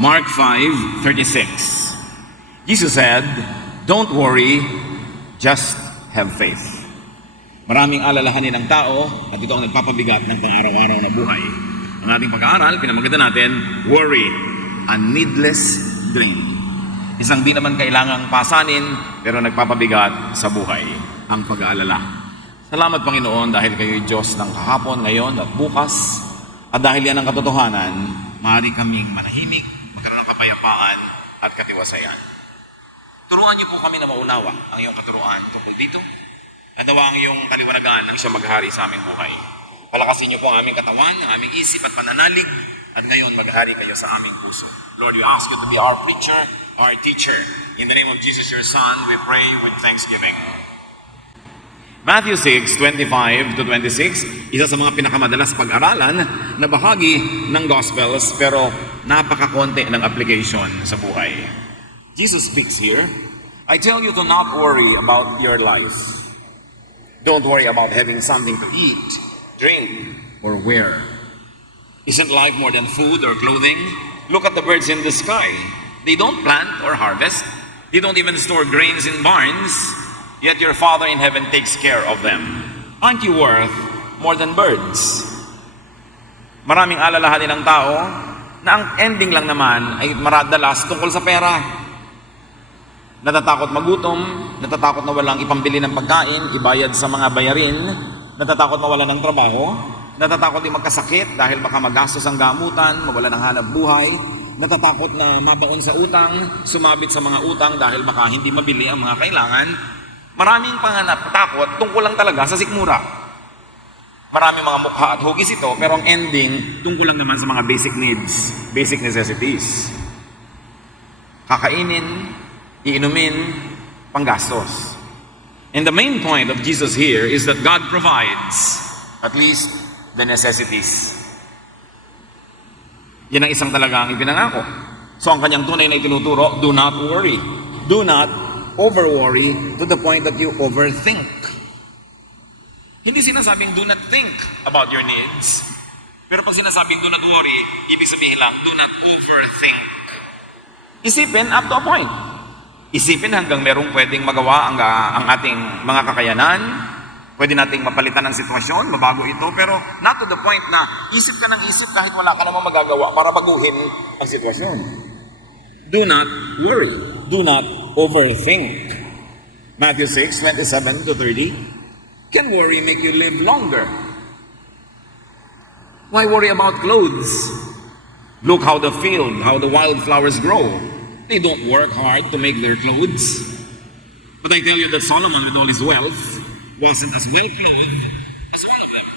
Mark 5:36. Jesus said, "Don't worry, just have faith." Maraming alalahanin ng tao at ito ang nagpapabigat ng pang-araw-araw na buhay. Ang ating pag-aaral, pinamagatan natin, worry, a needless drain. Isang di naman kailangang pasanin, pero nagpapabigat sa buhay, ang pag-aalala. Salamat Panginoon dahil kayo'y Diyos ng kahapon, ngayon at bukas. At dahil yan ang katotohanan, maaari kaming manahimik, magkaroon ng kapayapaan at katiwasayan. Turuan niyo po kami na maunawa ang iyong katuruan tungkol dito. At nawa ang iyong kaliwanagan ang siyang maghari sa aming buhay. Palakasin niyo po ang aming katawan, ang aming isip at pananalig, at ngayon maghari kayo sa aming puso. Lord, we ask you to be our preacher, our teacher. In the name of Jesus, your Son, we pray with thanksgiving. Matthew 6:25-26, isa sa mga pinakamadalas pag-aralan na bahagi ng Gospels, pero napakakonti ng application sa buhay. Jesus speaks here, I tell you to not worry about your life. Don't worry about having something to eat, drink, or wear. Isn't life more than food or clothing? Look at the birds in the sky. They don't plant or harvest. They don't even store grains in barns. Yet your Father in heaven takes care of them. Aren't you worth more than birds? Maraming alalahanin ng tao na ang ending lang naman ay maradalas tungkol sa pera. Natatakot magutom, natatakot na walang ipambili ng pagkain, ibayad sa mga bayarin, natatakot mawalan ng trabaho, natatakot din magkasakit dahil baka magastos ang gamutan, mawala ng hanap buhay, natatakot na mabaon sa utang, sumabit sa mga utang dahil baka hindi mabili ang mga kailangan. Maraming panganap, takot, tungkol lang talaga sa sikmura. Maraming mga mukha at hugis ito, pero ang ending, tungkol lang naman sa mga basic needs, basic necessities. Kakainin, iinumin, panggastos. And the main point of Jesus here is that God provides at least the necessities. Yan ang isang talagang ipinangako. So ang kanyang tunay na itinuturo, do not worry. Do not over-worry to the point that you overthink. Hindi sinasabing do not think about your needs. Pero pag sinasabing do not worry, ibig sabihin lang, do not overthink. Isipin up to a point. Isipin hanggang merong pwedeng magawa ang ating mga kakayanan. Pwede nating mapalitan ang sitwasyon, mabago ito, pero not to the point na isip ka ng isip kahit wala ka namang magagawa para baguhin ang sitwasyon. Do not worry. Do not overthink. Matthew 6:27-30. Can worry make you live longer? Why worry about clothes? Look how the wildflowers grow. They don't work hard to make their clothes. But I tell you that Solomon, with all his wealth, wasn't as well clothed as one of them.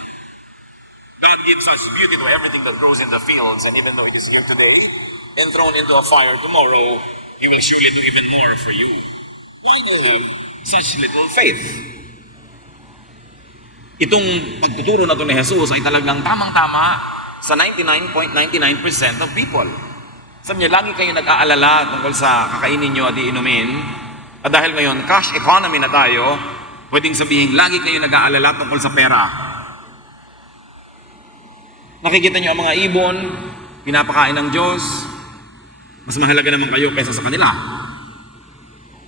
God gives us beauty to everything that grows in the fields, and even though it is here today and thrown into a fire tomorrow, He will surely do even more for you. Why have such little faith? Itong pagtuturo na ito ni Jesus ay talagang tamang-tama sa 99.99% of people. Sabi niya, lagi kayo nag-aalala tungkol sa kakainin nyo at iinumin. At dahil ngayon, cash economy na tayo, pwedeng sabihin, lagi kayo nag-aalala tungkol sa pera. Nakikita nyo ang mga ibon, pinapakain ng Diyos, mas mahalaga naman kayo kaysa sa kanila.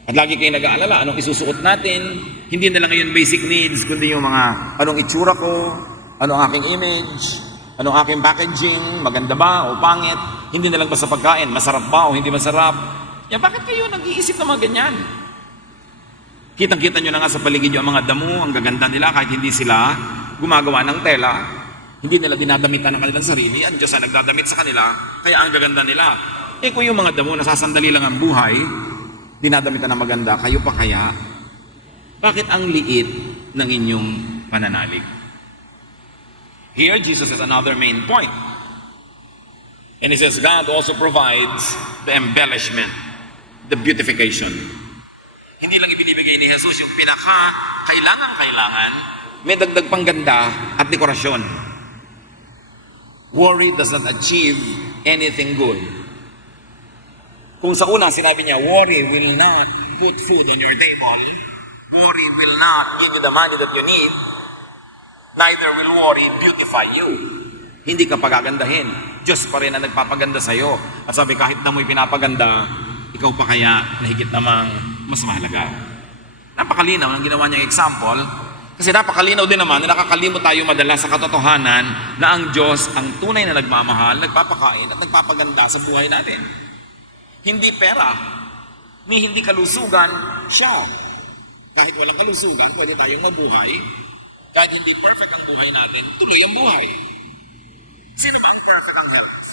At lagi kayo nag-aalala, anong isusuot natin, hindi na lang ngayon basic needs, kundi yung mga, anong itsura ko, anong aking image, anong aking packaging, maganda ba o pangit, hindi na lang ba sa pagkain, masarap ba o hindi masarap. Yan, bakit kayo nag-iisip ng mga ganyan? Kitang-kita nyo na nga sa paligid nyo ang mga damo, ang gaganda nila kahit hindi sila gumagawa ng tela, hindi nila dinadamitan ng kanilang sarili, ang Diyos ang nagdadamit sa kanila, kaya ang gaganda nila. Eh kung yung mga damo, nasasandali lang ang buhay, dinadamitan ng maganda, kayo pa kaya? Bakit ang liit ng inyong pananalig? Here, Jesus has another main point. And He says, God also provides the embellishment, the beautification. Hindi lang ibinibigay ni Jesus yung pinaka-kailangan, may dagdag pang ganda at dekorasyon. Worry does not achieve anything good. Kung sa una, sinabi niya, worry will not put food on your table. Worry will not give you the money that you need. Neither will worry beautify you. Hindi ka pagagandahin. Diyos pa rin ang nagpapaganda sa'yo. At sabi, kahit na mo'y pinapaganda, ikaw pa kaya na higit namang mas mahalaga. Napakalinaw ng ginawa niyang example, kasi napakalinaw din naman na nakakalimot tayo madalas sa katotohanan na ang Diyos ang tunay na nagmamahal, nagpapakain at nagpapaganda sa buhay natin. Hindi pera, ni hindi kalusugan siya. Kahit walang kalusugan, pwede tayong mabuhay. Kahit hindi perfect ang buhay natin, tuloy ang buhay. Sino ba ang perfect ang health?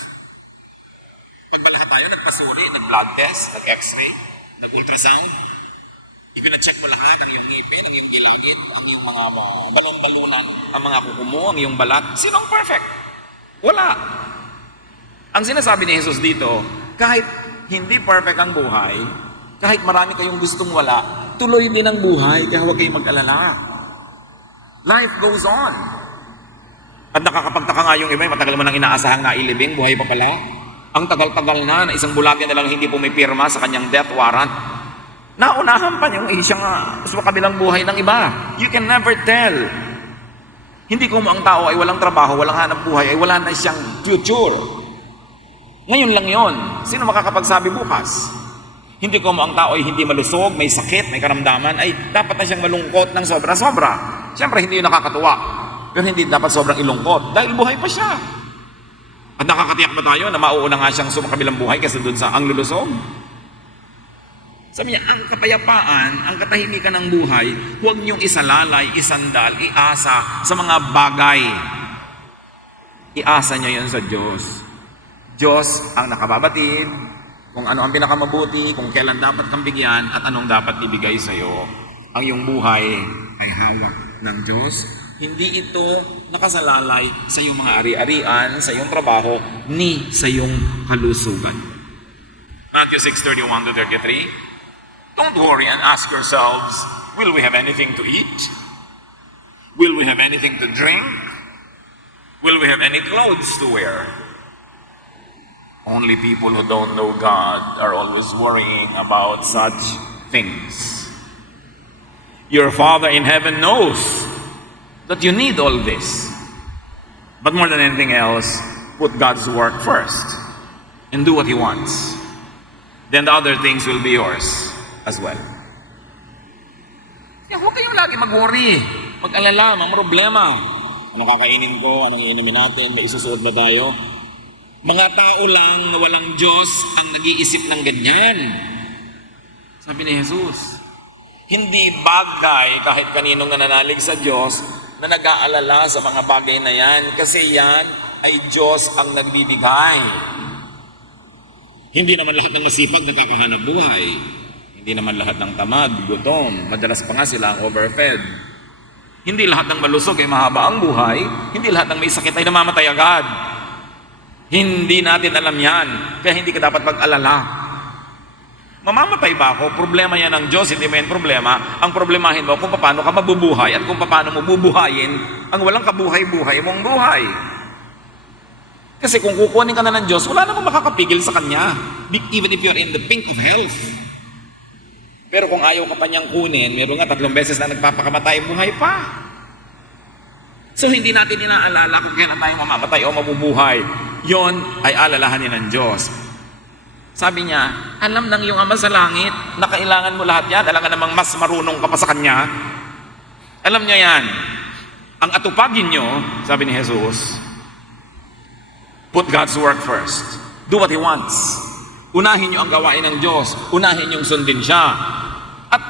Pagbalaka tayo, nagpasuri, nag-blood test, nag-x-ray, nag-ultrasound. Ipina-check mo lahat, ang iyong ngipin, ang iyong gilagid, ang iyong mga balon-balunan, ang mga kuko mo, ang iyong balat. Sino ang perfect? Wala. Ang sinasabi ni Jesus dito, kahit hindi perfect ang buhay, kahit marami kayong gustong wala, tuloy din ang buhay, kaya huwag kayong mag-alala. Life goes on. At nakakapagtaka nga yung iba, matagal mo nang inaasahang nailibing, buhay pa pala. Ang tagal-tagal na isang bulagyan na lang hindi pumipirma sa kanyang death warrant. Naunahan pa yung isang sa kabilang buhay ng iba. You can never tell. Hindi kung ang tao ay walang trabaho, walang hanap buhay, ay wala na siyang future. Ngayon lang yon. Sino makakapagsabi bukas? Hindi kung ang tao ay hindi malusog, may sakit, may karamdaman, ay dapat na siyang malungkot ng sobra-sobra. Siyempre, hindi yun nakakatuwa. Pero hindi dapat sobrang ilungkot dahil buhay pa siya. At nakakatiyak ba tayo na mauuna nga siyang sumakabilang buhay kaysa dun sa ang lulusog? Sabi niya, ang kapayapaan, ang katahimikan ng buhay, huwag niyong isalalay, isandal, iasa sa mga bagay. Iasa niyo yun sa Diyos. Diyos ang nakababatid, kung ano ang pinakamabuti, kung kailan dapat kang bigyan, at anong dapat ibigay sa iyo. Ang iyong buhay ay hawak ng Diyos. Hindi ito nakasalalay sa iyong mga ari-arian, sa iyong trabaho, ni sa iyong kalusugan. Matthew 6:31-33. Don't worry and ask yourselves, will we have anything to eat? Will we have anything to drink? Will we have any clothes to wear? Only people who don't know God are always worrying about such things. Your Father in heaven knows that you need all this. But more than anything else, put God's work first and do what He wants. Then the other things will be yours as well. Kaya huwag kayong lagi mag-worry, mag-alala, mga problema. Ano kakainin ko? Anong iinumin natin? May isusuot ba tayo? Mga tao lang na walang Diyos ang nag-iisip ng ganyan. Sabi ni Jesus, hindi bagay kahit kaninong nananalig sa Diyos na nag-aalala sa mga bagay na yan kasi yan ay Diyos ang nagbibigay. Hindi naman lahat ng masipag nakakahanap buhay. Hindi naman lahat ng tamad, gutom, madalas pa nga sila ang overfed. Hindi lahat ng malusog ay mahaba ang buhay. Hindi lahat ng may sakit ay namamatay agad. Hindi natin alam yan, kaya hindi ka dapat mag-alala. Mamamatay ba ako? Problema yan ng Diyos, hindi mo yan problema. Ang problemahin mo kung paano ka mabubuhay at kung paano mo bubuhayin ang walang kabuhay-buhay mong buhay. Kasi kung kukunin ka na ng Diyos, wala namang makakapigil sa Kanya. Even if you're in the pink of health. Pero kung ayaw ka pa niyang kunin, meron nga 3 beses na nagpapakamatay, buhay pa. So hindi natin inaalala kung kailan tayo mamamatay o mabubuhay. Yon ay alalahanin ng Diyos. Sabi niya, alam ng iyong Ama sa langit na kailangan mo lahat yan. Alam ka namang mas marunong ka pa sa Kanya. Alam niya yan. Ang atupagin niyo, sabi ni Jesus, put God's work first. Do what He wants. Unahin niyo ang gawain ng Diyos. Unahin niyong sundin siya. At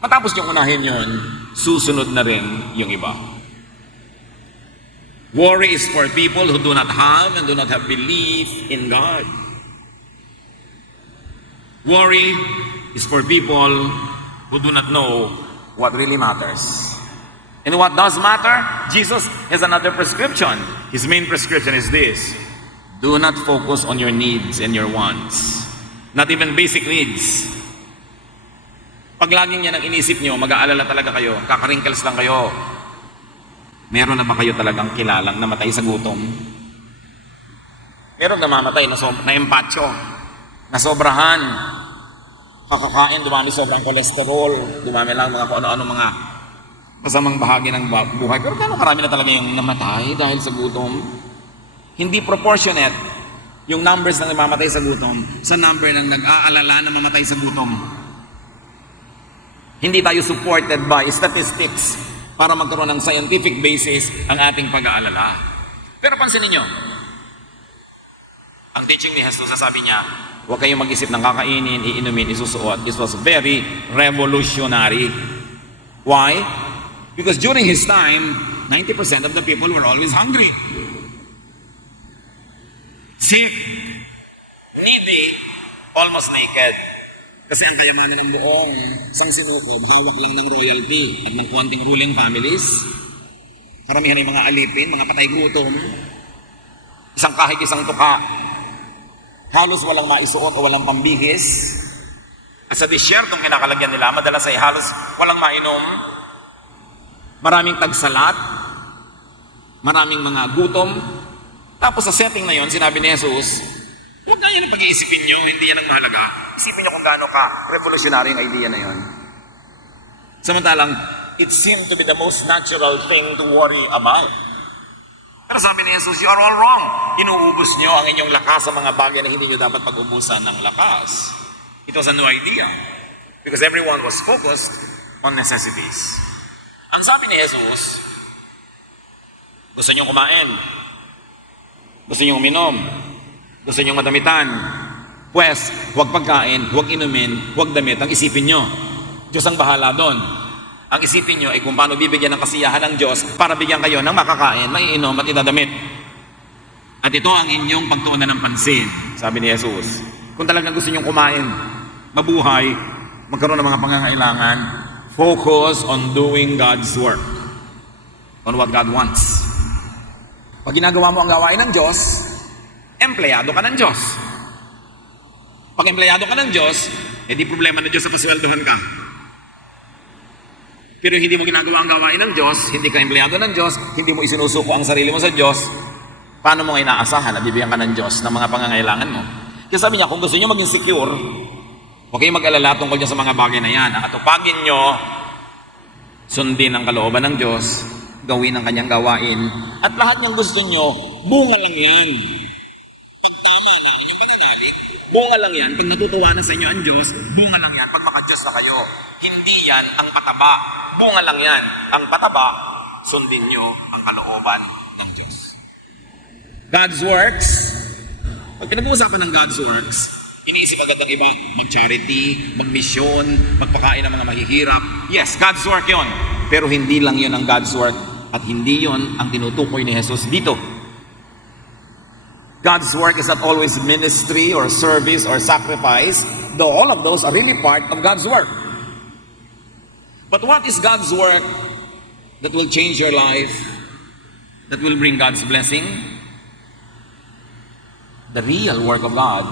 matapos niyong unahin yun, susunod na rin yung iba. Worry is for people who do not have and do not have belief in God. Worry is for people who do not know what really matters. And what does matter? Jesus has another prescription. His main prescription is this. Do not focus on your needs and your wants. Not even basic needs. Pag laging yan ang inisip nyo, mag-aalala talaga kayo, kakarinkles lang kayo. Meron na ba kayo talagang kilalang namatay sa gutom? Meron namamatay na empacho, na sobrahan, kakakain, dumami sobrang kolesterol, dumami lang mga kung ano-ano mga masamang bahagi ng buhay. Pero kano karami na talaga yung namatay dahil sa gutom? Hindi proportionate yung numbers ng namamatay sa gutom sa number ng nag-aalala na mamatay sa gutom. Hindi tayo supported by statistics para magkaroon ng scientific basis ang ating pag-aalala. Pero pansinin nyo, ang teaching ni Jesus, sabi niya, huwag kayong mag-isip ng kakainin, iinumin, isusuot. This was very revolutionary. Why? Because during his time, 90% of the people were always hungry. Sick, needy, almost naked. Kasi ang kayamanan ng buong sangsinukob, hawak lang ng royalty at ng konting ruling families. Karamihan ng mga alipin, mga patay gutom, isang kahig, isang tuka, halos walang maisuot o walang pambihis. At sa disyertong kinakalagyan nila, madalas ay halos walang mainom, maraming tagsalat, maraming mga gutom. Tapos sa setting na yon, sinabi ni Jesus, huwag na yan ang pag-iisipin nyo, hindi yan ang mahalaga. Isipin nyo kung gaano ka revolutionary ang idea na yon. Samantalang, it seemed to be the most natural thing to worry about. Pero sabi ni Jesus, you are all wrong. Inuubos nyo ang inyong lakas sa mga bagay na hindi nyo dapat pag-ubusan ng lakas. It was a new idea. Because everyone was focused on necessities. Ang sabi ni Jesus, gusto nyo kumain, gusto nyo uminom, gusto nyo madamitan, pues, huwag pagkain, huwag inumin, huwag damit, ang isipin nyo. Diyos ang bahala doon. Ang isipin nyo ay kung paano bibigyan ng kasiyahan ng Diyos para bigyan kayo ng makakain, maiinom at idadamit. At ito ang inyong pagtuunan ng pansin, sabi ni Jesus. Kung talagang gusto nyo kumain, mabuhay, magkaroon ng mga pangangailangan, focus on doing God's work, on what God wants. Pag ginagawa mo ang gawain ng Diyos, empleyado ka ng Diyos. Pag empleyado ka ng Diyos, di problema ng Diyos sa pasweldohan ka. Pero hindi mo ginagawa ang gawain ng Diyos, hindi ka empleyado ng Diyos, hindi mo isinusuko ang sarili mo sa Diyos, paano mo inaasahan na bibigyan ka ng Diyos ng mga pangangailangan mo? Kaya sabi niya, kung gusto niyo maging secure, huwag kayong mag-alala tungkol sa mga bagay na yan. Ang atupagin nyo, sundin ang kalooban ng Diyos, gawin ang kanyang gawain, at lahat niyang gusto nyo, bunga lang yan. Pag tama na ang inyong pananalig, bunga lang yan. Pag natutuwa na sa inyo ang Diyos, bunga lang yan. Pag maka-Diyos na kayo, hindi yan ang pataba. Bunga lang yan. Ang pataba, sundin nyo ang kalooban ng Diyos. God's works, pag pinag-uusapan ng God's works, iniisip agad ng iba, mag-charity, mag-mission, magpakain ng mga mahihirap. Yes, God's work yon. Pero hindi lang yon ang God's work at hindi yon ang tinutukoy ni Jesus dito. God's work is not always ministry or service or sacrifice, though all of those are really part of God's work. But what is God's work that will change your life, that will bring God's blessing? The real work of God.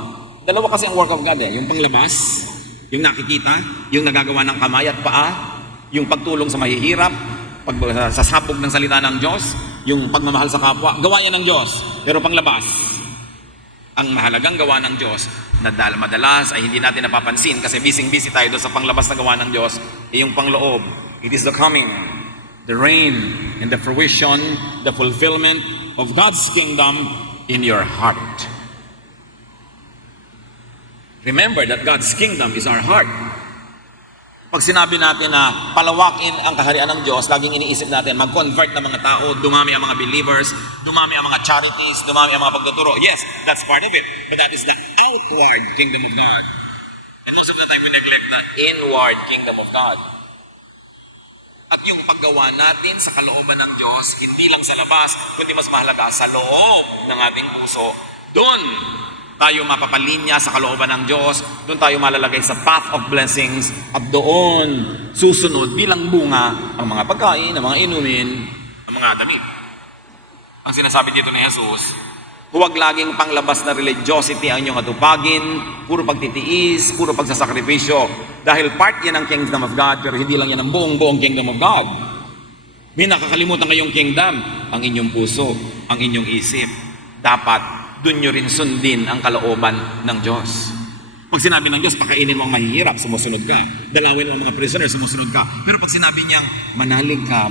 Dalawa kasi ang work of God yung panglabas, yung nakikita, yung nagagawa ng kamay at paa, yung pagtulong sa mahihirap, pagsasabog ng salita ng Diyos, yung pagmamahal sa kapwa, gawa yan ng Diyos. Pero panglabas, ang mahalagang gawa ng Diyos na madalas ay hindi natin napapansin kasi busy tayo doon sa panglabas na gawa ng Diyos, yung pangloob. It is the coming, the reign, and the fruition, the fulfillment of God's kingdom in your heart. Remember that God's kingdom is our heart. Pag sinabi natin na palawakin ang kaharian ng Diyos, laging iniisip natin mag-convert ng mga tao, dumami ang mga believers, dumami ang mga charities, dumami ang mga pagtuturo. Yes, that's part of it. But that is the outward kingdom of God. And most of the time we neglect the inward kingdom of God. At yung paggawa natin sa kalooban ng Diyos, hindi lang sa labas, kundi mas mahalaga sa loob ng ating puso. Doon tayo mapapalinya sa kalooban ng Diyos, doon tayo malalagay sa path of blessings, at doon susunod bilang bunga ang mga pagkain, ang mga inumin, ang mga damit. Ang sinasabi dito ni Jesus, huwag laging panglabas na religiosity ang inyong atupagin, puro pagtitiis, puro pagsasakripisyo, dahil part yan ng kingdom of God, pero hindi lang yan ang buong kingdom of God. May nakakalimutan kayong kingdom, ang inyong puso, ang inyong isip. Dapat doon nyo rin sundin ang kalooban ng Diyos. Pag sinabi ng Diyos, pakainin mo ang mahihirap, sumusunod ka. Dalawin mo ang mga prisoner, sumusunod ka. Pero pag sinabi niyang, manalig ka,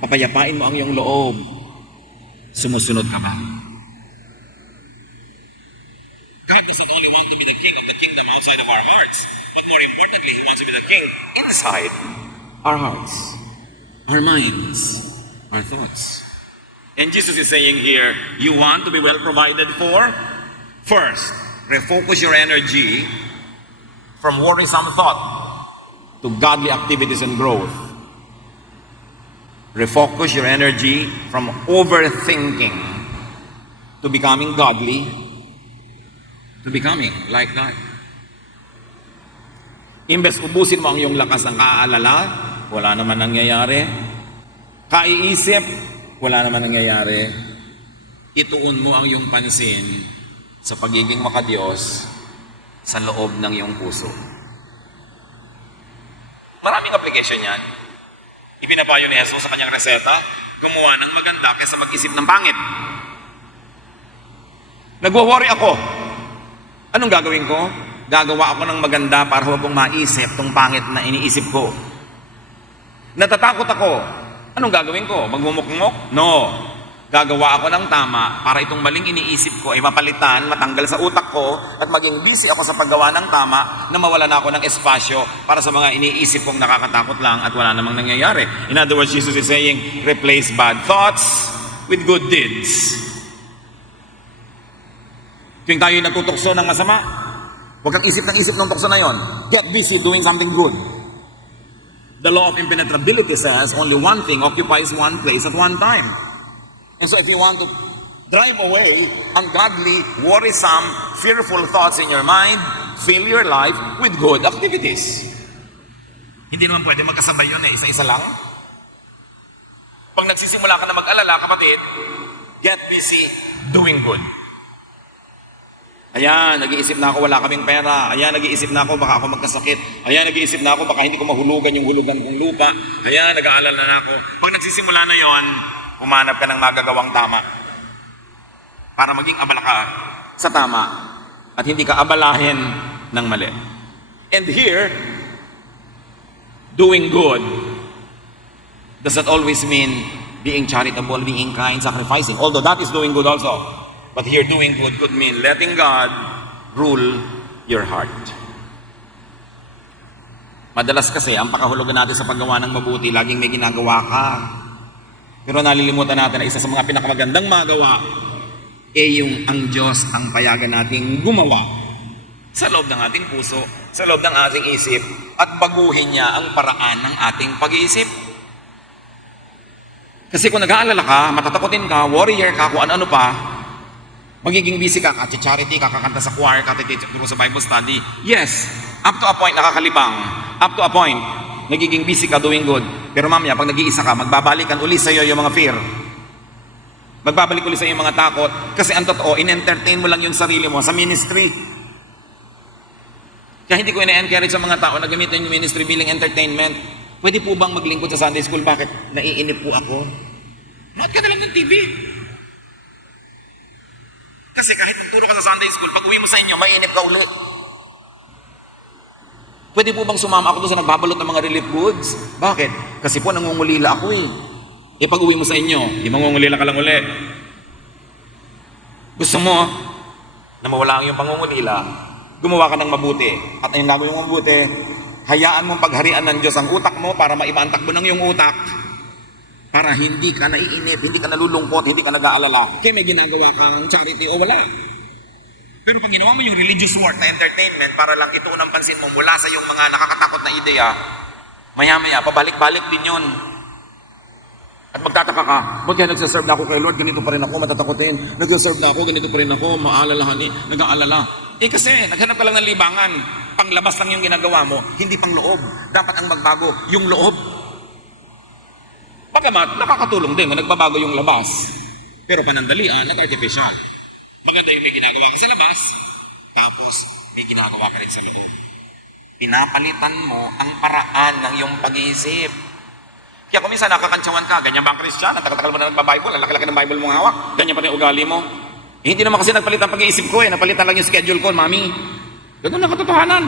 papayapain mo ang iyong loob, sumusunod ka ba? outside of our hearts. But more importantly, He wants to be the King inside our hearts, our minds, our thoughts. And Jesus is saying here, you want to be well provided for? First, refocus your energy from worrisome thought to godly activities and growth. Refocus your energy from overthinking to becoming godly, to becoming like God. Imbes ubusin mo ang iyong lakas ng kaaalala, wala naman nangyayari. Kaiisip, wala naman nangyayari. Ituon mo ang iyong pansin sa pagiging makadiyos sa loob ng iyong puso. Maraming application yan. Ipinapayo ni Jesus sa kanyang reseta, gumawa ng maganda kaysa mag-isip ng pangit. Nagwo-worry ako. Anong gagawin ko? Gagawa ako ng maganda para huwag kong maisip tong pangit na iniisip ko. Natatakot ako. Anong gagawin ko? Magmumukmok? No. Gagawa ako ng tama para itong maling iniisip ko ay mapalitan, matanggal sa utak ko at maging busy ako sa paggawa ng tama na mawala na ako ng espasyo para sa mga iniisip kong nakakatakot lang at wala namang nangyayari. In other words, Jesus is saying, replace bad thoughts with good deeds. Tuwing tayo nagtutukso ng masama, huwag kang isip ng tukso na yon. Get busy doing something good. The law of impenetrability says only one thing occupies one place at one time. And so if you want to drive away ungodly, worrisome, fearful thoughts in your mind, fill your life with good activities. Hindi naman pwede magkasabay yun isa-isa lang. Pag nagsisimula ka na mag-alala, kapatid, get busy doing good. Ayan, nag-iisip na ako wala kaming pera. Ayan, nag-iisip na ako baka ako magkasakit. Ayan, nag-iisip na ako baka hindi ko mahulugan yung hulugan kong lupa. Ayan, nag-aalala na ako. Pag nagsisimula na yon, humanap ka ng magagawang tama para maging abala ka sa tama at hindi ka abalahin ng mali. And here, doing good does not always mean being charitable, being kind, sacrificing. Although that is doing good also. But here, doing good could mean letting God rule your heart. Madalas kasi, ang pakahulugan natin sa paggawa ng mabuti, laging may ginagawa ka. Pero nalilimutan natin na isa sa mga pinakamagandang magawa yung ang Diyos ang payagan nating gumawa sa loob ng ating puso, sa loob ng ating isip, at baguhin niya ang paraan ng ating pag-iisip. Kasi kung nag-aalala ka, matatakotin ka, warrior ka, kung ano-ano pa, magiging busy ka, charity, kakakanta sa choir, kakatituro sa Bible study. Yes, up to a point nakakalibang. Up to a point, nagiging busy ka doing good. Pero mamaya, pag nag-iisa ka, magbabalikan uli sa iyo yung mga fear. Magbabalik uli sa iyo yung mga takot. Kasi ang totoo, in-entertain mo lang yung sarili mo sa ministry. Kaya hindi ko ina-encourage sa mga tao na gamitin yung ministry bilang entertainment. Pwede po bang maglingkod sa Sunday school? Bakit? Naiinip po ako. Nood ka na lang ng TV. Kasi kahit magturo ka sa Sunday school, pag uwi mo sa inyo, mainip ka ulit. Pwede po bang sumama ako doon sa nagbabalot ng mga relief goods? Bakit? Kasi po nangungulila ako eh. Pag uwi mo sa inyo, di mangungulila ka lang uli. Gusto mo na mawala ang iyong pangungulila, gumawa ka ng mabuti. At ayun gagawin mong mabuti, hayaan mong pagharian ng Diyos ang utak mo para maiba ang takbo ng iyong utak. Para hindi ka naiinip, hindi ka nalulungkot, hindi ka nag-aalala. Kaya may ginagawa kang charity o wala. Pero pag ginawa mo yung religious work na entertainment para lang ituon ang pansin mo mula sa yung mga nakakatakot na ideya, maya-maya, pabalik-balik din yun. At magtataka ka, ba't kaya nagsaserve na ako kay Lord, ganito pa rin ako, matatakotin. Nagsaserve na ako, ganito pa rin ako, maalalahan, nag-aalala. Kasi, naghanap ka lang ng libangan. Panglabas lang yung ginagawa mo, hindi pang loob. Dapat ang magbago, yung loob. Pagamat, nakakatulong din na nagbabago yung labas. Pero panandalian at artificial. Maganda yung may ginagawa ka sa labas, tapos may ginagawa ka rin sa loob. Pinapalitan mo ang paraan ng iyong pag-iisip. Kaya kung minsan nakakantsawan ka, ganyan ba ang Christian? Ang tagal-tagal mo na nagba-Bible, ang laki-laki ng Bible mong hawak, ganyan pa rin ugali mo. Hindi naman kasi nagpalitan pag-iisip ko napalitan lang yung schedule ko, mami. Ganun ang katotohanan.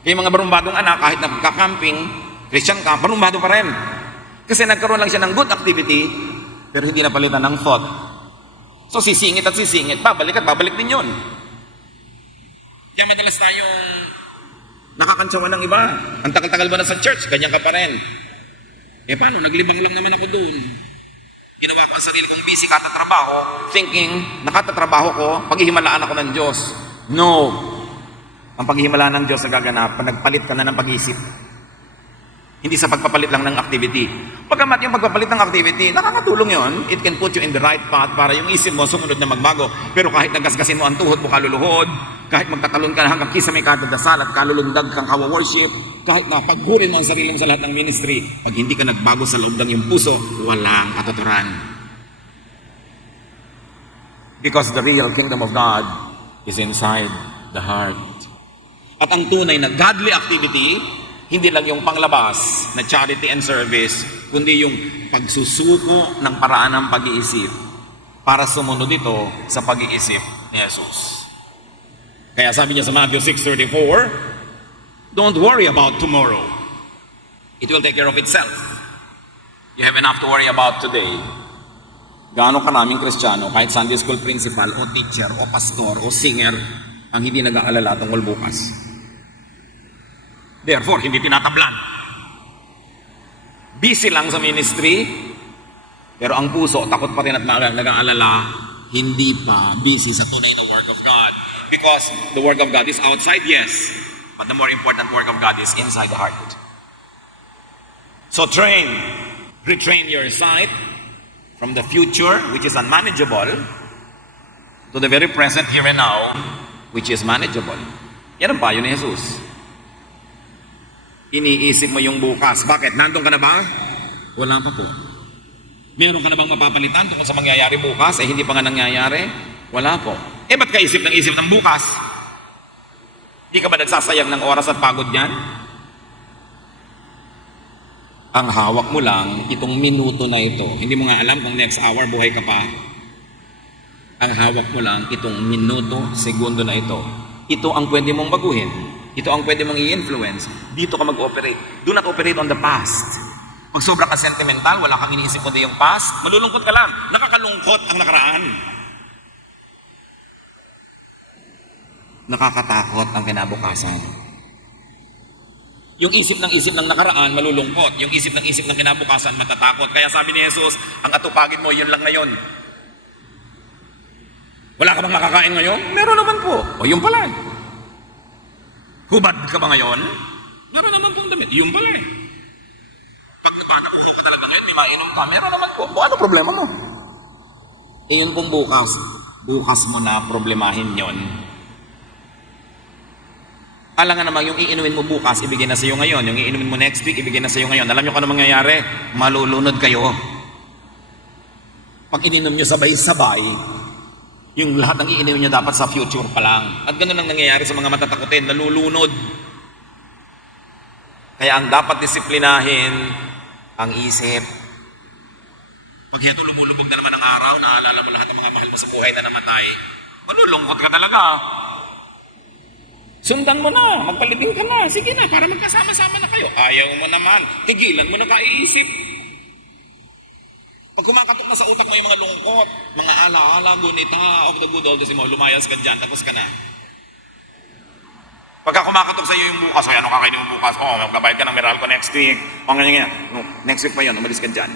Kaya yung mga barumbadong anak, kahit nagka-camping, Christian ka, barumbado pa rin. Kasi nagkaroon lang siya ng good activity, pero hindi napalitan ng thought. So sisingit at sisingit, babalik at babalik din yun. Kaya madalas tayong nakakantsawan ng iba. Ang tagal-tagal ba na sa church, ganyan ka pa rin. Paano? Naglibang lang naman ako dun. Ginawa ko ang sarili kong busy katatrabaho, thinking, nakatatrabaho ko, paghihimalaan ako ng Diyos. No. Ang paghihimalaan ng Diyos na gaganap, pag nagpalit ka na ng pag-isip. Hindi sa pagpapalit lang ng activity. Pagkamat yung pagpapalit ng activity, nakakatulong yon. It can put you in the right path para yung isip mo sumunod na magbago. Pero kahit nagasgasin mo ang tuhod mo kaluluhod, kahit magtatalon ka na hanggang kisa may kadadasal at kalulundag kang kawa-worship, kahit napaghurin mo ang sarili mo sa lahat ng ministry, pag hindi ka nagbago sa loob ng iyong puso, walang katuturan. Because the real kingdom of God is inside the heart. At ang tunay na godly activity, hindi lang yung panglabas na charity and service, kundi yung pagsusuko ng paraan ng pag-iisip para sumunod ito sa pag-iisip ni Jesus. Kaya sabi niya sa Matthew 6:34, don't worry about tomorrow. It will take care of itself. You have enough to worry about today. Gaano karaming Kristiyano, kahit Sunday school principal o teacher o pastor o singer, ang hindi nag-aalala tungkol bukas. Therefore, hindi tinatablan. Busy lang sa ministry, pero ang puso, takot pa rin at nag-aalala, hindi pa busy sa tunay na work of God. Because the work of God is outside, yes, but the more important work of God is inside the heart. So retrain your sight from the future, which is unmanageable, to the very present here and now, which is manageable. Yan ang payo ni Jesus. Iniisip mo yung bukas. Bakit? Nandun ka na ba? Wala pa po. Meron ka na bang mapapalitan tungkol sa mangyayari bukas? Hindi pa nga nangyayari? Wala po. Ba't ka isip ng bukas? Di ka ba nagsasayang ng oras at pagod yan? Ang hawak mo lang, itong minuto na ito. Hindi mo nga alam kung next hour buhay ka pa. Ang hawak mo lang, itong minuto, segundo na ito. Ito ang pwede mong baguhin. Ito ang pwede mong i-influence. Dito ka mag-operate. Do not operate on the past. Pag sobra ka sentimental, wala kang iniisip kundi yung past, malulungkot ka lang. Nakakalungkot ang nakaraan. Nakakatakot ang kinabukasan. Yung isip ng nakaraan, malulungkot. Yung isip ng kinabukasan, matatakot. Kaya sabi ni Jesus, ang atupagin mo, yun lang ngayon. Wala ka bang makakain ngayon? Meron naman po. O yun pala. Hubad ka ba ngayon? Meron naman pong damit. Yung pala eh. Pag nakuha ka talaga ngayon, may mainom ka. Meron naman po. Ano problema mo? Yun pong bukas. Bukas mo na problemahin yon. Alam nga naman, yung iinumin mo bukas, ibigay na sa'yo ngayon. Yung iinumin mo next week, ibigay na sa'yo ngayon. Alam nyo kung ano mangyayari? Malulunod kayo. Pag ininom nyo sabay-sabay, yung lahat ng iinumin nyo dapat sa future pa lang. At ganun ang nangyayari sa mga matatakutin, nalulunod. Kaya ang dapat disiplinahin, ang isip. Pag ito lumulubog na naman ang araw, naalala mo lahat ng mga mahal mo sa buhay na namatay, malulungkot ka talaga. Sundan mo na, magpalibing ka na, sige na, para magkasama-sama na kayo. Ayaw mo naman, tigilan mo na kaiisip. Pag kumakatok na sa utak mo yung mga lungkot, mga alaala, gunita, of the good old days mo, lumayas ka dyan, tapos ka na. Pagka kumakatok sa iyo yung bukas, o ano kakainin mo bukas? Magbabayad ka ng Meralco next week. O ganyan. No, next week pa yun, umalis ka dyan.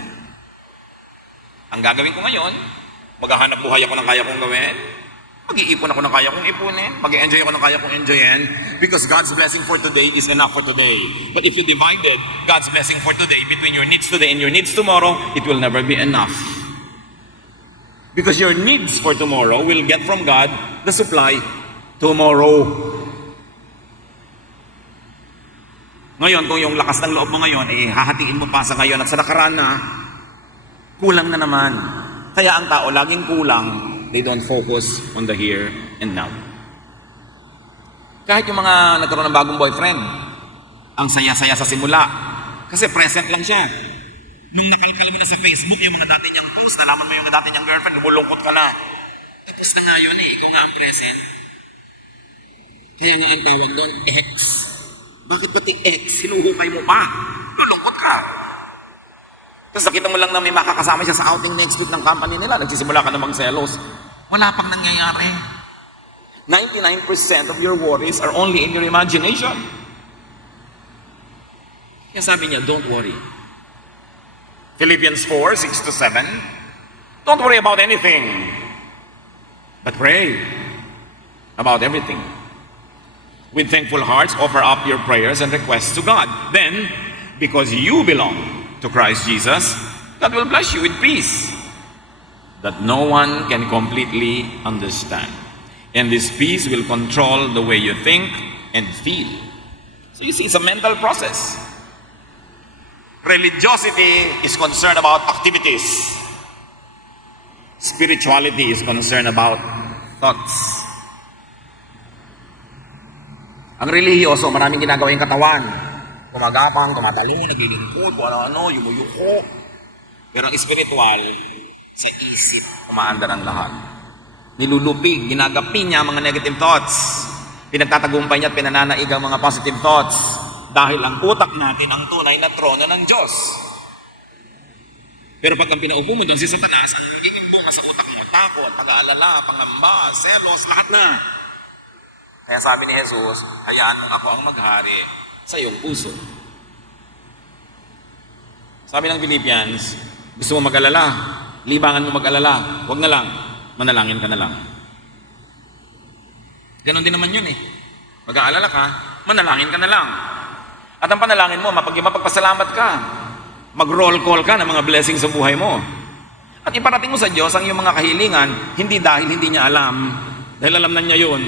Ang gagawin ko ngayon, maghahanap buhay ako ng kaya kong gawin. Mag-iipon ako ng kaya kong ipunin. Mag-enjoy ako ng kaya kong enjoyin. Because God's blessing for today is enough for today. But if you divided God's blessing for today between your needs today and your needs tomorrow, it will never be enough. Because your needs for tomorrow will get from God the supply tomorrow. Ngayon, kung yung lakas ng loob mo ngayon, hahatiin mo pa sa ngayon at sa nakaraan na, kulang na naman. Kaya ang tao, laging kulang. They don't focus on the here and now. Kahit yung mga nagkaroon ng bagong boyfriend, ang saya-saya sa simula. Kasi present lang siya. Nung nakalkal mo na sa Facebook, yung mga dati niyang post, nalaman mo yung dati niyang girlfriend, lumulungkot ka na. Tapos na nga yun ikaw nga ang present. Kaya nga ang tawag doon, X. Bakit pati X? Hinuhukay mo pa. Lulungkot ka. Tapos nakita mo lang na may makakasama siya sa outing next week ng company nila. Nagsisimula ka namang selos. Wala pang nangyayari. 99% of your worries are only in your imagination. Kaya sabi niya, don't worry. Philippians 4, 6 to 7. Don't worry about anything, but pray about everything. With thankful hearts, offer up your prayers and requests to God. Then, because you belong to Christ Jesus, God will bless you with peace that no one can completely understand. And this peace will control the way you think and feel. So you see, it's a mental process. Religiosity is concerned about activities. Spirituality is concerned about thoughts. Ang relihiyoso, maraming ginagawa yung katawan. Kumagapang, tumatalo, nagigingkod, kung ano-ano, yumuyuko. Pero ang spiritual, sa isip, umaandar ang lahat. Nilulupig, ginagapi niya ang mga negative thoughts. Pinagtatagumpay niya at pinananaig ang mga positive thoughts. Dahil ang utak natin ang tunay na trono ng Diyos. Pero pag ang pinaupo mo doon si Satanas, ang nagiging bunga sa utak mo, takot, pag-aalala, pangamba, selos, lahat na. Kaya sabi ni Jesus, hayaan mo ako ang maghari sa iyong puso. Sabi ng Philippians, gusto mo mag-alala, libangan mo mag-alala, huwag na lang, manalangin ka na lang. Ganon din naman yun eh. Mag-aalala ka, manalangin ka na lang. At ang panalangin mo, mapagpasalamat ka. Mag-roll call ka ng mga blessings sa buhay mo. At iparating mo sa Diyos ang iyong mga kahilingan, hindi dahil hindi niya alam, dahil alam na niya yun,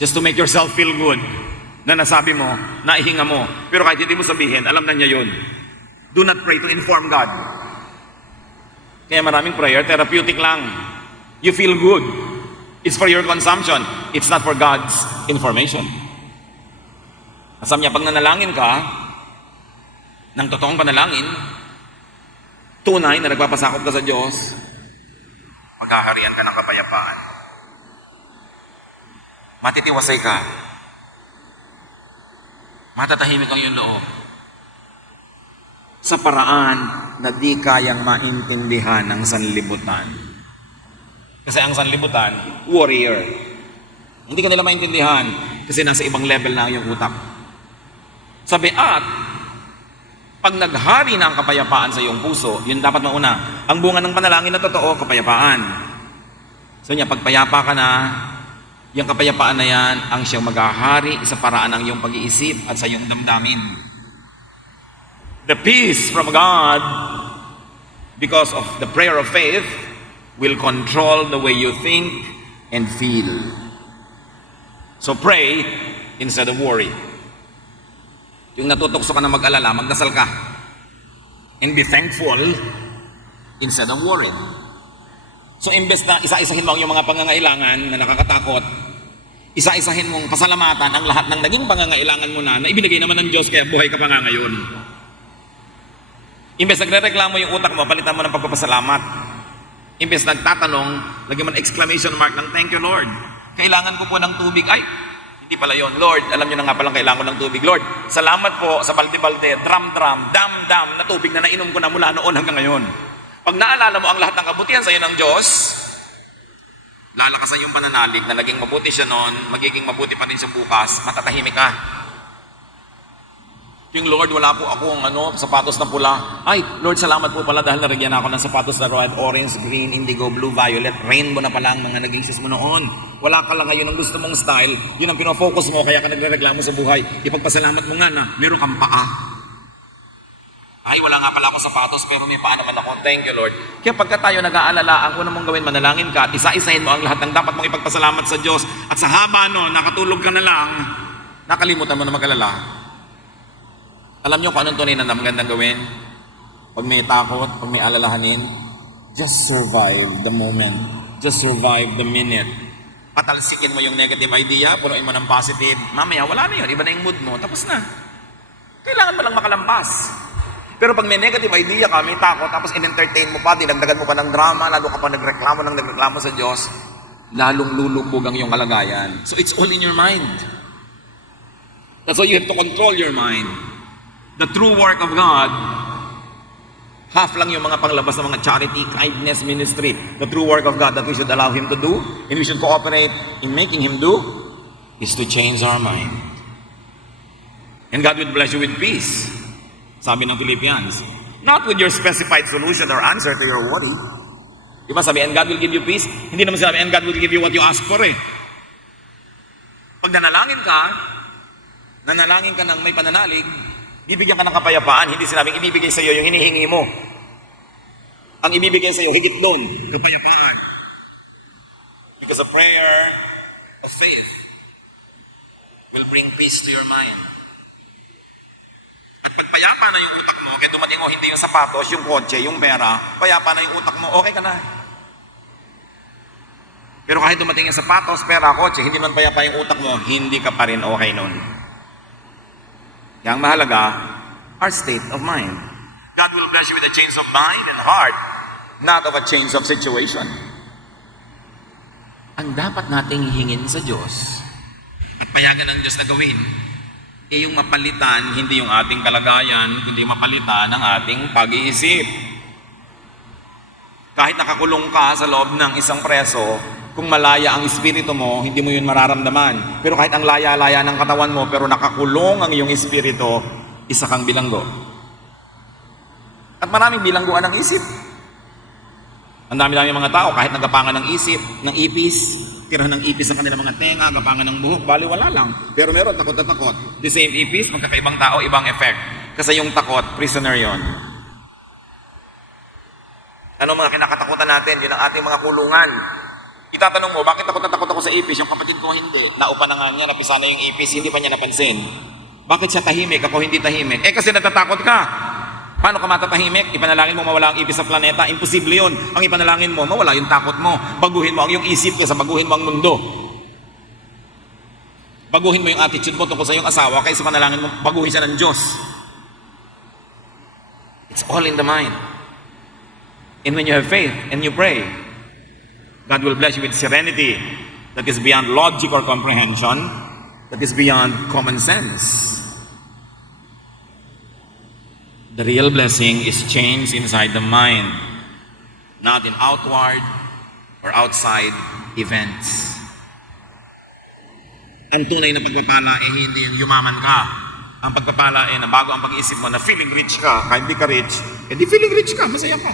just to make yourself feel good, na nasabi mo, naihinga mo. Pero kahit hindi mo sabihin, alam na niya yun. Do not pray to inform God. Kaya maraming prayer, therapeutic lang. You feel good. It's for your consumption. It's not for God's information. Sabi niya, pag nanalangin ka, ng totoong panalangin, tunay na nagpapasakop ka sa Diyos, maghaharian ka ng kapayapaan. Matitiwasay ka. Matatahimik ang iyong loob. Sa paraan na di kayang maintindihan ng sanlibutan. Kasi ang sanlibutan, warrior. Hindi ka nila maintindihan kasi nasa ibang level na ang iyong utak. Sabi, at pag naghari na ang kapayapaan sa iyong puso, yun dapat mauna. Ang bunga ng panalangin na totoo, kapayapaan. So niya, pagpayapa ka na, yung kapayapaan na yan, ang siyang maghahari sa paraan ng iyong pag-iisip at sa iyong damdamin. The peace from God, because of the prayer of faith, will control the way you think and feel. So pray instead of worry. Yung natutokso ka na mag-alala, magdasal ka. And be thankful instead of worried. So imbes na isa-isahin mo ang iyong mga pangangailangan na nakakatakot, isa-isahin mong pasalamatan ang lahat ng naging pangangailangan mo na ibinigay naman ng Diyos kaya buhay ka pa nga ngayon. Imbes nagre-reklamo yung utak mo, palitan mo ng pagpapasalamat. Imbes nagtatanong, lagyan mo ng exclamation mark ng thank you Lord. Kailangan ko po ng tubig. Ay, hindi pala yun. Lord, alam nyo na nga palang kailangan ko ng tubig. Lord, salamat po sa balde-balde, drum-drum, dam-dam na tubig na nainom ko na mula noon hanggang ngayon. Pag naalala mo ang lahat ng kabutihan sa iyo ng Diyos, lalakasan yung pananalig na naging mabuti siya noon, magiging mabuti pa rin siya bukas, matatahimik ka. Yung Lord, wala po akong sapatos na pula. Ay, Lord, salamat po pala dahil narigyan ako ng sapatos na red, orange, green, indigo, blue, violet, rainbow na pala ang mga naging sis mo noon. Wala ka lang ngayon ang gusto mong style, yun ang pinofocus mo, kaya ka nagre-reklamo sa buhay. Ipagpasalamat mo nga na meron kang paa. Ay, wala nga pala akong sapatos, pero may paa naman ako. Thank you, Lord. Kaya pagka tayo nag-aalala, ang una mong gawin, manalangin ka at isa-isahin mo ang lahat ng dapat mong ipagpasalamat sa Diyos. At sa haba nakatulog ka na lang, nakalimutan mo na mag-alala. Alam niyo kung anong tunay na magandang gawin? Pag may takot, pag may alalahanin, just survive the moment. Just survive the minute. Patalsikin mo yung negative idea, punuin mo ng positive. Mamaya, wala na yun. Iba na yung mood mo. Tapos na. Kailangan mo lang makalampas. Pero pag may negative idea ka, may takot, tapos in-entertain mo pa, dinagdagan mo pa ng drama, lalo ka pa nagreklamo sa Diyos, lalong lulubog ang iyong kalagayan. So it's all in your mind. That's why you have to control your mind. The true work of God Half lang yung mga panglabas ng mga charity, kindness ministry, the true work of God that we should allow Him to do, and we should cooperate in making Him do, is to change our mind. And God will bless you with peace. Sabi ng Philippians, not with your specified solution or answer to your worry. Diba sabi, and God will give you peace? Hindi naman sabi, and God will give you what you ask for eh. Pag nanalangin ka ng may pananalig, bibigyan ka ng kapayapaan. Hindi sinabing ibibigay sa iyo yung hinihingi mo. Ang ibibigay sa iyo, higit doon, kapayapaan. Because a prayer of faith will bring peace to your mind. At pag payapa na yung utak mo, kaya dumating hindi yung sapatos, yung kotse, yung pera, payapa na yung utak mo, okay ka na. Pero kahit dumating yung sapatos, pera, kotse, hindi man payapa yung utak mo, hindi ka pa rin okay nun. Yang mahalaga, our state of mind. God will bless you with a change of mind and heart, not of a change of situation. Ang dapat nating hingin sa Diyos at payagan ng Diyos na gawin, yung mapalitan, hindi yung ating kalagayan, kundi mapalitan ang ating pag-iisip. Kahit nakakulong ka sa loob ng isang preso, kung malaya ang espiritu mo, hindi mo yun mararamdaman. Pero kahit ang laya-laya ng katawan mo, pero nakakulong ang iyong espiritu, isa kang bilanggo. At maraming bilangguan ng isip. Ang dami-dami mga tao, kahit nagapangan ng isip, ng ipis, tirahan ng ipis sa kanilang mga tenga, gapangan ng buhok, bali wala lang. Pero meron, takot na takot. The same ipis, magkakaibang tao, ibang effect. Kasi yung takot, prisoner yon. Ano mga kinakatakutan natin? Yun ang ating mga kulungan. Itatanong mo, bakit takot na takot ako sa ipis? Yung kapatid ko hindi. Naupa na nga niya, napisa na yung ipis, hindi pa niya napansin. Bakit siya tahimik, ako hindi tahimik? Kasi natatakot ka. Paano ka matatahimik? Ipanalangin mo mawala ang ipis sa planeta. Imposible yun. Ang ipanalangin mo, mawala yung takot mo. Baguhin mo ang iyong isip kaysa baguhin mo ang mundo. Baguhin mo yung attitude mo tungkol sa iyong asawa kaysa panalangin mo, baguhin siya ng Diyos. It's all in the mind. And when you have faith and you pray, God will bless you with serenity that is beyond logic or comprehension, that is beyond common sense. The real blessing is change inside the mind, not in outward or outside events. Ang tunay na pagpapala hindi yumaman ka. Ang pagpapala na bago ang pag-iisip mo na feeling rich ka, kahit hindi ka rich, di feeling rich ka, masaya ka.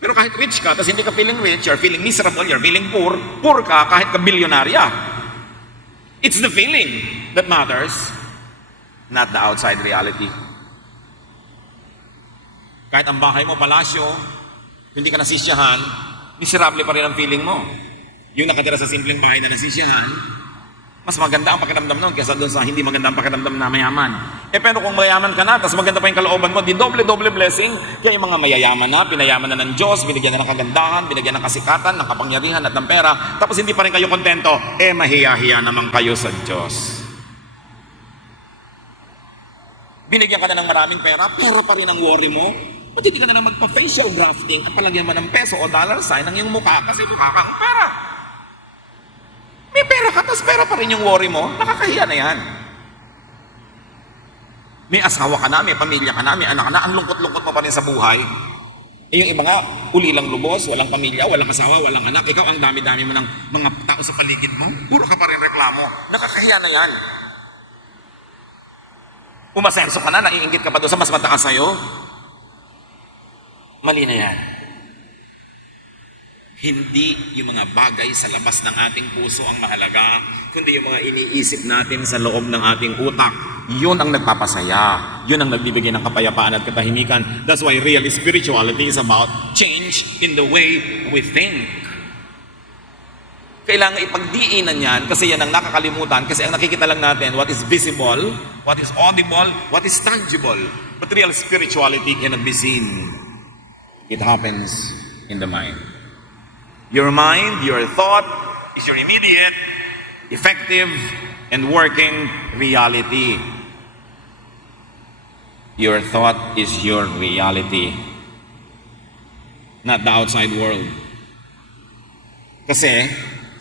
Pero kahit rich ka, tapos hindi ka feeling rich, you're feeling miserable, you're feeling poor ka, kahit ka bilyonarya. It's the feeling that matters, not the outside reality. Kahit ang bahay mo, palasyo, hindi ka nasisyahan, miserable pa rin ang feeling mo. Yung nakatira sa simpleng bahay na nasisyahan, mas maganda ang pakiramdam nun kaysa doon sa hindi maganda ang pakiramdam na mayaman. Pero kung mayaman ka na, tapos maganda pa yung kalooban mo, di doble-doble blessing. Kaya yung mga mayayaman na, pinayaman na ng Diyos, binigyan na ng kagandahan, binigyan ng kasikatan, ng kapangyarihan at ng pera, tapos hindi pa rin kayo kontento, mahiya-hiya naman kayo sa Diyos. Binigyan ka na ng maraming pera pa rin ang worry mo. Ba't hindi ka na lang magpa-facial grafting at palagyan mo ng peso o dollar sign ang iyong mukha kasi mukha ka ang pera. May pera ka, tapos pera pa rin yung worry mo, nakakahiya na yan. May asawa ka na, may pamilya ka na, may anak ka na, ang lungkot-lungkot mo pa rin sa buhay. Yung iba nga, uli lang lubos, walang pamilya, walang asawa, walang anak. Ikaw ang dami-dami mo ng mga tao sa paligid mo, puro ka pa rin reklamo. Nakakahiya na yan. Umasenso ka na, naiinggit ka pa doon sa mas mataas sa'yo. Mali na yan. Hindi yung mga bagay sa labas ng ating puso ang mahalaga, kundi yung mga iniisip natin sa loob ng ating utak. Yun ang nagpapasaya. Yun ang nagbibigay ng kapayapaan at katahimikan. That's why real spirituality is about change in the way we think. Kailangan ipagdiinan yan kasi yan ang nakakalimutan kasi ang nakikita lang natin what is visible, what is audible, what is tangible. But real spirituality cannot be seen. It happens in the mind. Your mind, your thought is your immediate, effective, and working reality. Your thought is your reality, not the outside world. Kasi,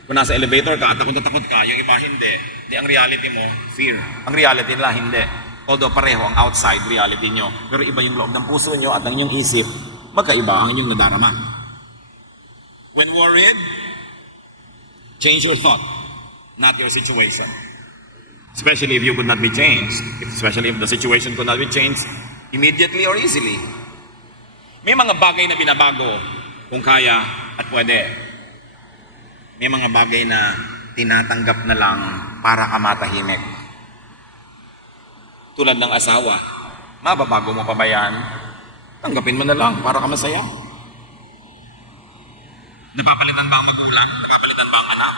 kung nasa elevator ka at takot ka, yung iba hindi. Ang reality mo, fear. Ang reality nila, hindi. Although pareho ang outside reality nyo, pero iba yung loob ng puso nyo at ang inyong isip, magkaiba ang inyong nadarama. When worried, change your thought, not your situation. Especially if you could not be changed, especially if the situation could not be changed immediately or easily. May mga bagay na binabago kung kaya at pwede. May mga bagay na tinatanggap na lang para ka matahimik. Tulad ng asawa, mababago mo pa ba yan? Tanggapin mo na lang para ka masaya. Napapalitan ba ang magulang? Napapalitan ba ang anak?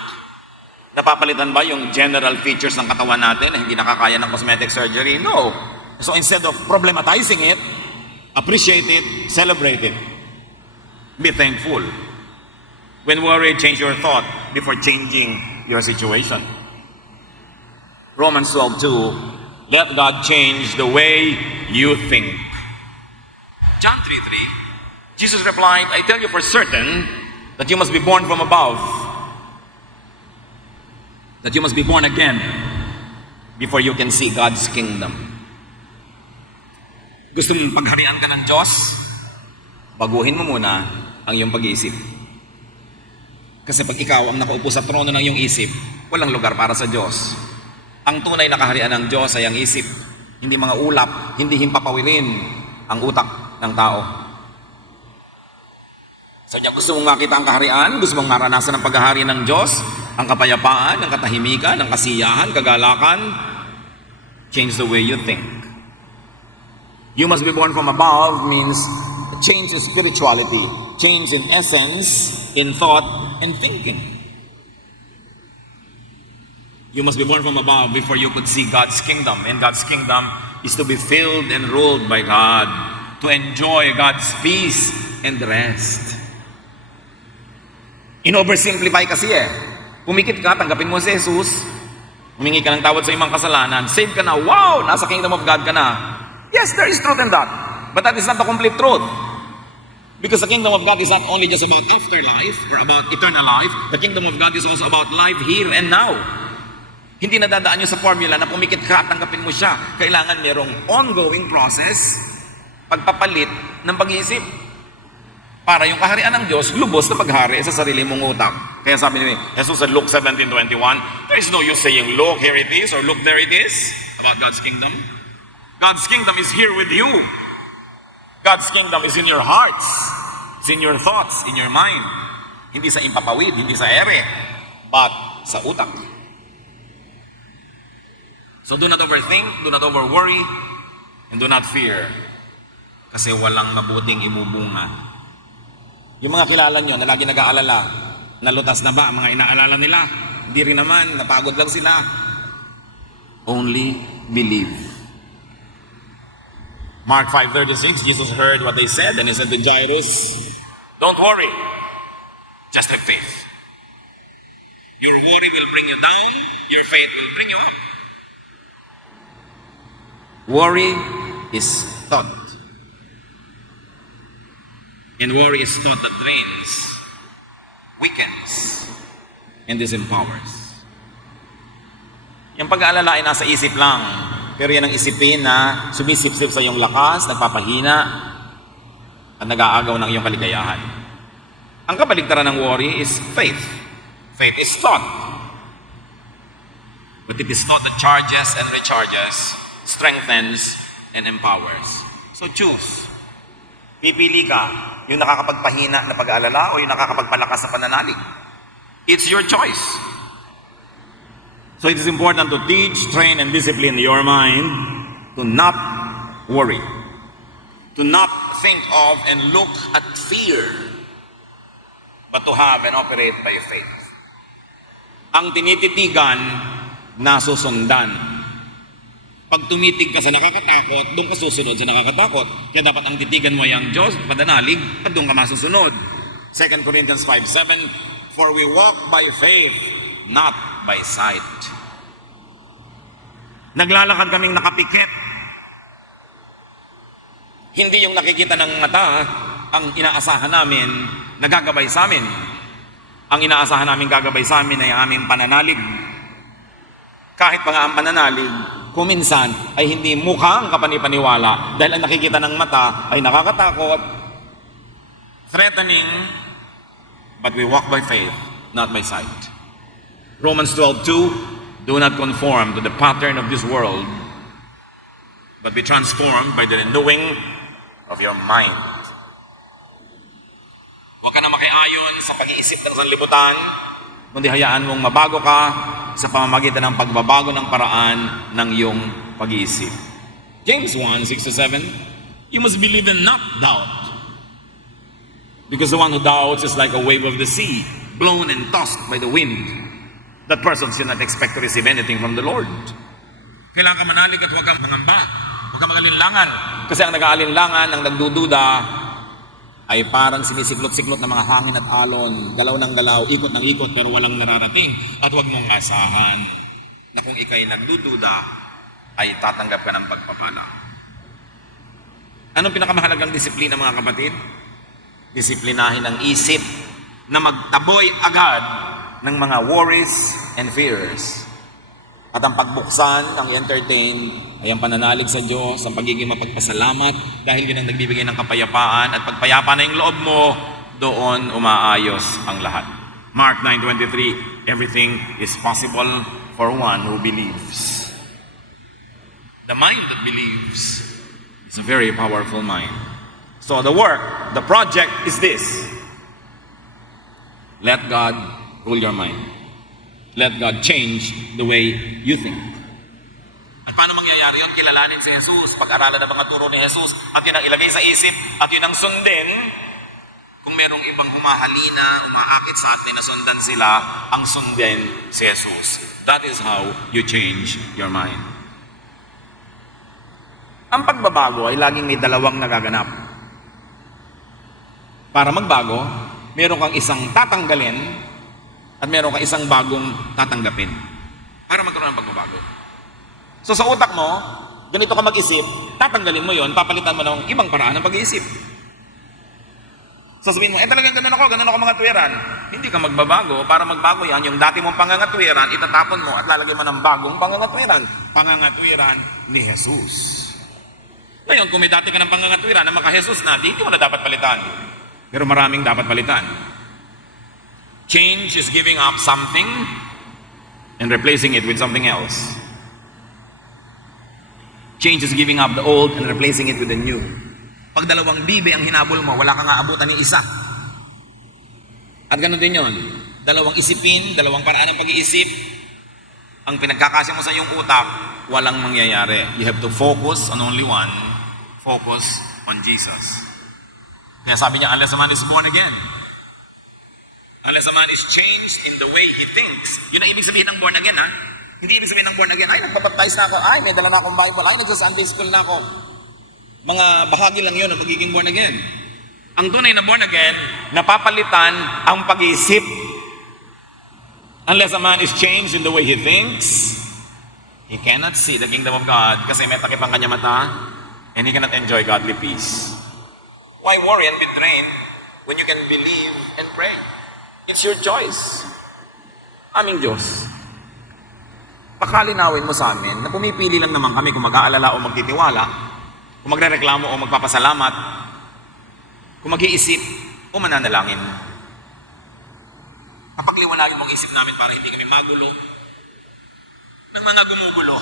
Napapalitan ba yung general features ng katawan natin na hindi nakakaya ng cosmetic surgery? No. So instead of problematizing it, appreciate it, celebrate it. Be thankful. When worried, change your thought before changing your situation. Romans 12:2, let God change the way you think. John 3:3, Jesus replied, I tell you for certain that you must be born from above. That you must be born again before you can see God's kingdom. Gusto mong pagharian ka ng Diyos? Baguhin mo muna ang iyong pag-iisip. Kasi pag ikaw ang nakaupo sa trono ng iyong isip, walang lugar para sa Diyos. Ang tunay na kaharian ng Diyos ay ang isip, hindi mga ulap, hindi himpapawilin ang utak ng tao. So niya, gusto mong makita ang kaharian, gusto mong maranasan ang paghahari ng Diyos, ang kapayapaan, ang katahimikan, ang kasiyahan, kagalakan, change the way you think. You must be born from above means change in spirituality, change in essence, in thought, and thinking. You must be born from above before you could see God's kingdom. And God's kingdom is to be filled and ruled by God, to enjoy God's peace and rest. In-oversimplify kasi Pumikit ka, tanggapin mo si Jesus, humingi ka ng tawad sa imang kasalanan, save ka na, wow, nasa kingdom of God ka na. Yes, there is truth in that. But that is not the complete truth. Because the kingdom of God is not only just about afterlife or about eternal life, the kingdom of God is also about life here and now. Hindi nadadaan nyo sa formula na pumikit ka at tanggapin mo siya. Kailangan merong ongoing process, pagpapalit ng pag-iisip. Para yung kaharian ng Diyos, lubos na paghari sa sarili mong utak. Kaya sabi ni Jesus sa Luke 17:21, there is no use saying, look, here it is, or look, there it is, about God's kingdom. God's kingdom is here with you. God's kingdom is in your hearts. It's in your thoughts, in your mind. Hindi sa impapawid, hindi sa ere, but sa utak. So do not overthink, do not overworry, and do not fear. Kasi walang mabuting ibubunga. Yung mga kilala nyo na lagi nag-aalala, nalutas na ba ang mga inaalala nila? Hindi rin naman, napagod lang sila. Only believe. Mark 5:36, Jesus heard what they said and he said to Jairus, don't worry, just have faith. Your worry will bring you down, your faith will bring you up. Worry is thought. And worry is thought that drains, weakens, and disempowers. Yung pag-aalala ay nasa isip lang, pero yan ang isipin na sumisip-sip sa iyong lakas, nagpapahina, at nag-aagaw ng iyong kaligayahan. Ang kabaligtaran ng worry is faith. Faith is thought. But it is thought that charges and recharges, strengthens, and empowers. So choose. Pipili ka, yung nakakapagpahina na pag-aalala o yung nakakapagpalakas na pananalig. It's your choice. So it is important to teach, train, and discipline your mind to not worry. To not think of and look at fear, but to have and operate by faith. Ang tinititigan, nasusundan. Pag tumitig ka sa nakakatakot, doon ka susunod sa nakakatakot. Kaya dapat ang titigan mo yung Diyos, padanalig, at doon ka masusunod. 2 Corinthians 5:7, for we walk by faith, not by sight. Naglalakad kaming nakapikit. Hindi yung nakikita ng mata, ang inaasahan namin, nagagabay sa amin. Ang inaasahan namin gagabay sa amin ay ang aming pananalig. Kahit pa nga ang pananalig, kung minsan ay hindi mukhang kapanipaniwala dahil ang nakikita ng mata ay nakakatakot, threatening, but we walk by faith, not by sight. Romans 12:2, do not conform to the pattern of this world, but be transformed by the renewing of your mind. Huwag ka na makiayon sa pag-iisip ng sanlibutan, kundi hayaan mong mabago ka sa pamamagitan ng pagbabago ng paraan ng iyong pag-iisip. James 1:6-7, you must believe and not doubt. Because the one who doubts is like a wave of the sea, blown and tossed by the wind. That person should not expect to receive anything from the Lord. Kailangan ka manalig at huwag kang mangamba. Huwag kang mag-alinlangan. Kasi ang nag-aalinlangan, ang nagdududa, ay parang sinisiklot-siklot ng mga hangin at alon. Galaw ng galaw, ikot ng ikot, pero walang nararating. At huwag mong asahan na kung ikay nagdududa, ay tatanggap ka ng pagpapala. Anong pinakamahalagang disiplina, mga kapatid? Disiplinahin ang isip na magtaboy agad ng mga worries and fears. At ang pagbuksan, ang entertain, ay ang pananalig sa Diyos, ang pagiging mapagpasalamat, dahil yun ang nagbibigay ng kapayapaan, at pagpayapa na yung loob mo, doon umaayos ang lahat. Mark 9:23, everything is possible for one who believes. The mind that believes is a very powerful mind. So the work, the project is this. Let God rule your mind. Let God change the way you think. At paano mangyayari yun? Kilalanin si Jesus, pag-aralan ang mga turo ni Jesus, at yun ang ilagay sa isip, at yun ang sundin. Kung merong ibang humahalina, umaakit sa atin na sundan sila, ang sundin si Jesus. That is how you change your mind. Ang pagbabago ay laging may dalawang nagaganap. Para magbago, meron kang isang tatanggalin at meron kang isang bagong tatanggapin para magkaroon ng pagbabago. So sa utak mo, ganito ka mag-isip, tatanggalin mo yon, papalitan mo ng ibang paraan ng pag-iisip. Sasabihin mo, talagang ganun ako mga tuwiran. Hindi ka magbabago. Para magbago yan, yung dati mong pangangatwiran, itatapon mo at lalagay mo ng bagong pangangatwiran. Pangangatwiran ni Jesus. Ngayon, kung may dati ka ng pangangatwiran na maka-Jesus na, hindi mo na dapat palitan. Pero maraming dapat palitan. Change is giving up something and replacing it with something else. Change is giving up the old and replacing it with the new. Pag dalawang bibe ang hinabol mo, wala kang aabutan ng isa. At ganoon din yon. Dalawang isipin, dalawang paraan ng pag-iisip, ang pinagkakasya mo sa iyong utak, walang mangyayari. You have to focus on only one. Focus on Jesus. Kaya sabi niya, unless a man is born again, unless a man is changed in the way he thinks. Yun ang ibig sabihin ng born again, ha? Hindi ibig sabihin ng born again, ay, nagpabaptize na ako, ay, may dala na akong Bible, ay, nagsa-Sunday school na ako. Mga bahagi lang yun ang pagiging born again. Ang tunay na born again, napapalitan ang pag-iisip. Unless a man is changed in the way he thinks, he cannot see the kingdom of God kasi may takip ang kanya mata and he cannot enjoy godly peace. Why worry and be drained when you can believe and pray? It's your choice. Aming Diyos, pakalinawin mo sa amin na pumipili lang naman kami kung mag-aalala o magtitiwala, kung magrereklamo o magpapasalamat, kung mag-iisip o mananalangin. Kapagliwanagin mong isip namin para hindi kami magulo ng mga gumugulo.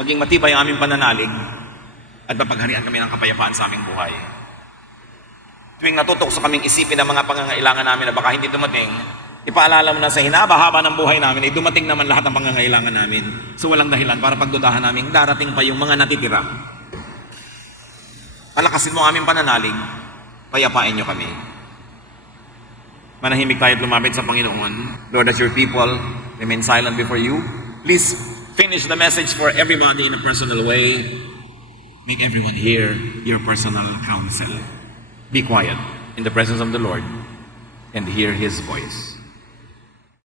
Maging matibay ang aming pananalig at mapagharian kami ng kapayapaan sa aming buhay. Tuwing natutokso kaming isipin ang mga pangangailangan namin na baka hindi dumating, ipaalala mo na sa hinaba-haba ng buhay namin, ay dumating naman lahat ng pangangailangan namin. So walang dahilan para pagdudahan namin, darating pa yung mga natitira. Palakasin mo aming pananalig, payapain nyo kami. Manahimik tayo at lumapit sa Panginoon. Lord, as your people remain silent before you, please finish the message for everybody in a personal way. Make everyone hear your personal counsel. Be quiet in the presence of the Lord and hear His voice.